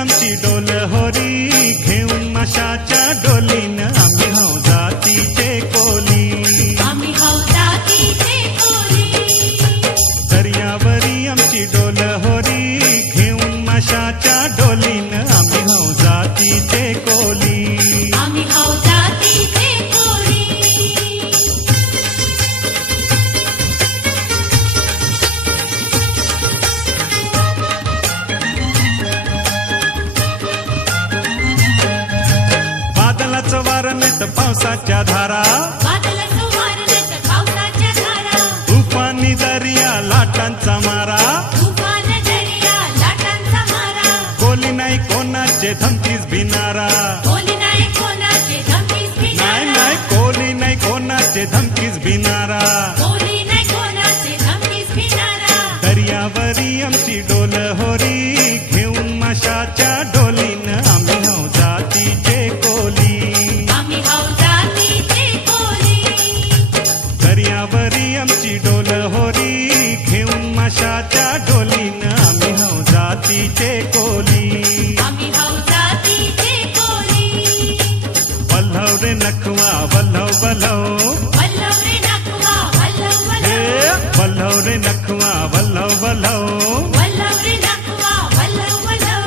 आमची डोल होरी घेऊन माशाच्या डोलीन आम्ही हौ जातीचे कोली आम्ही हौ जातीचे कोली दर्यावरी आमची डोल होरी घेऊन माशाच्या डोलीन आम्ही हौ जातीचे कोली आम्ही हौ जातीचे कोली बादलाचं वारं नाही तर पावसाच्या धारा बादलाचं वारं नाही तर पावसाच्या धारा तुफानी दर्या लाटांचा मारा तुफान दर्या लाटांचा मारा कोली नाही कोणाचे धमकीच भिनारा कोली नाही कोणाचे धमकीच नाही भिनारा नाही कोली नाही कोणाचे धमकीच भिनारा कोली नाही कोणाचे धमकीच भिनारा दर्यावरी आमची डोल होरी घेऊन माशाच्या डोलीन आम्ही हौ जातीचे कोली आम्ही हौ जातीचे कोली दर्यावरी आमची डोल होरी घेऊन माशाच्या डोलीन आम्ही हौ जातीचे कोली आम्ही हौ जातीचे कोली वल्हव रे नखवा वल्हव वल्हव वल्लव रे नखवा वल्लव हे वल्लव वल्हव रे नखवा वल्हव वल्हव वल्लव रे नखवा वल्लव वल्लव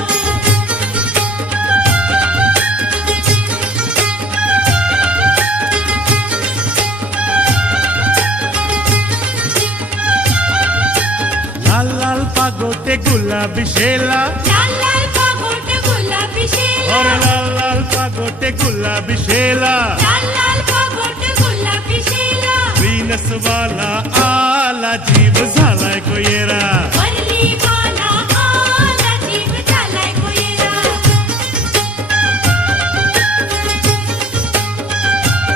लाल लाल पागोटे गुलाबी शेला लाल लाल पागोट गुलाबी शेला और लाल लाल पागोटे गुलाबी शेला लाल लाल पागोट गुलाबी शेला वीनस वाला आला जीव झालाय कोयेरा वरली बाला आला जीव झालाय कोयरा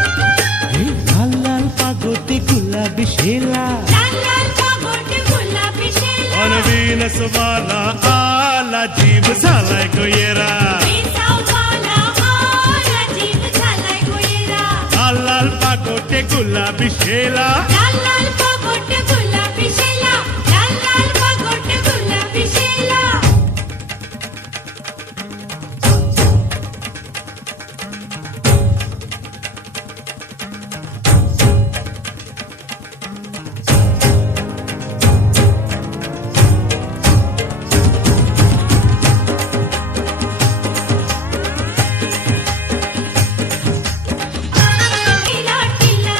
लाल लाल पागोटे गुलाबी शेला लाल लाल पागोट गुलाबी शेला और वीनस वाला आला जीव झालाय कोयेरा बेसाववाला आला जीव झालाय कोयरा लाल लाल पागोटे गुलाबी शेला लाल लाल पागोट गुलाबी शेला लाल लाल पागोट गुलाबी शेला टिला टिला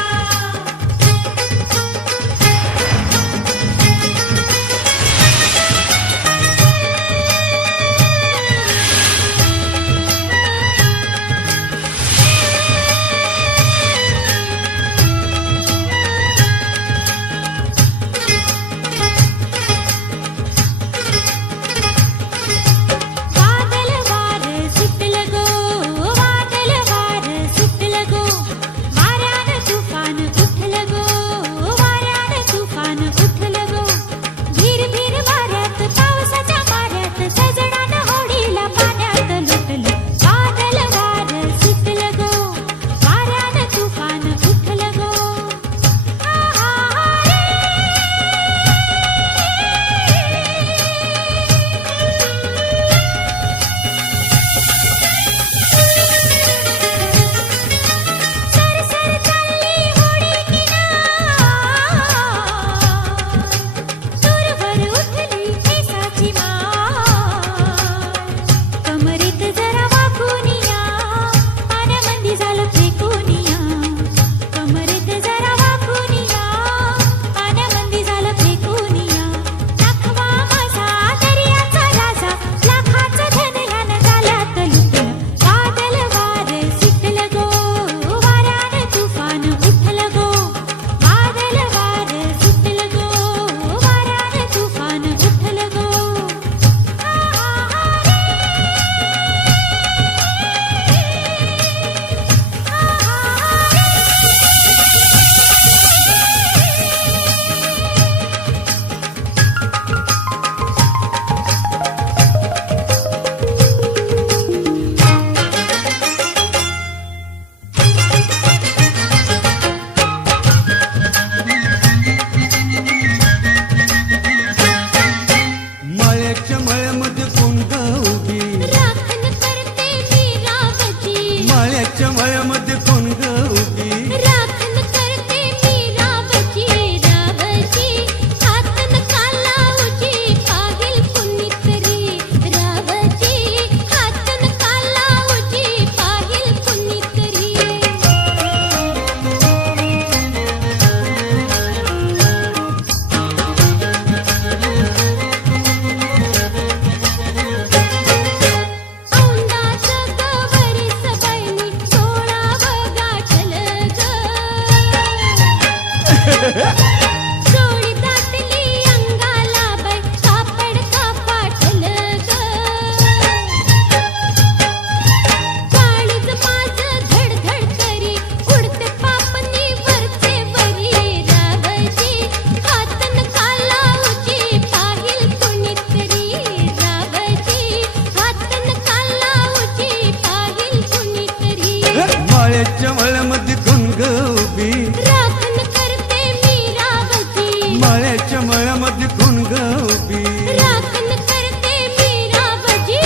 माळ्याच्या मळ्यामध्ये कोण ग उभी राखण करते मीराबाजी माळ्याच्या मळ्यामध्ये कोण ग उभी राखण करते मीराबाजी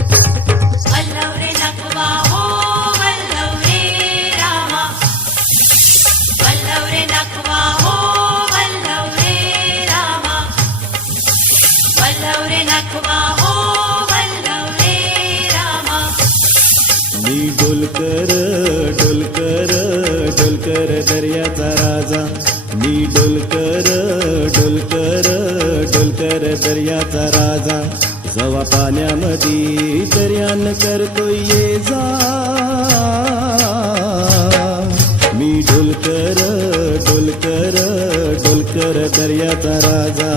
वल्लव रे नखवा हो वल्लव रे रामा वल्लव रे नखवा हो वल्लव रे रामा वल्लव रे नखवा हो वल्लव रे रामा मी डोलकर डोलकर डोलकर दर्याचा राजा मी डोलकर डोलकर डोलकर दर्याचा राजा जवा पाण्यामध्ये दर्यान करतोय ये जा मी डोलकर डोलकर डोलकर दर्याचा राजा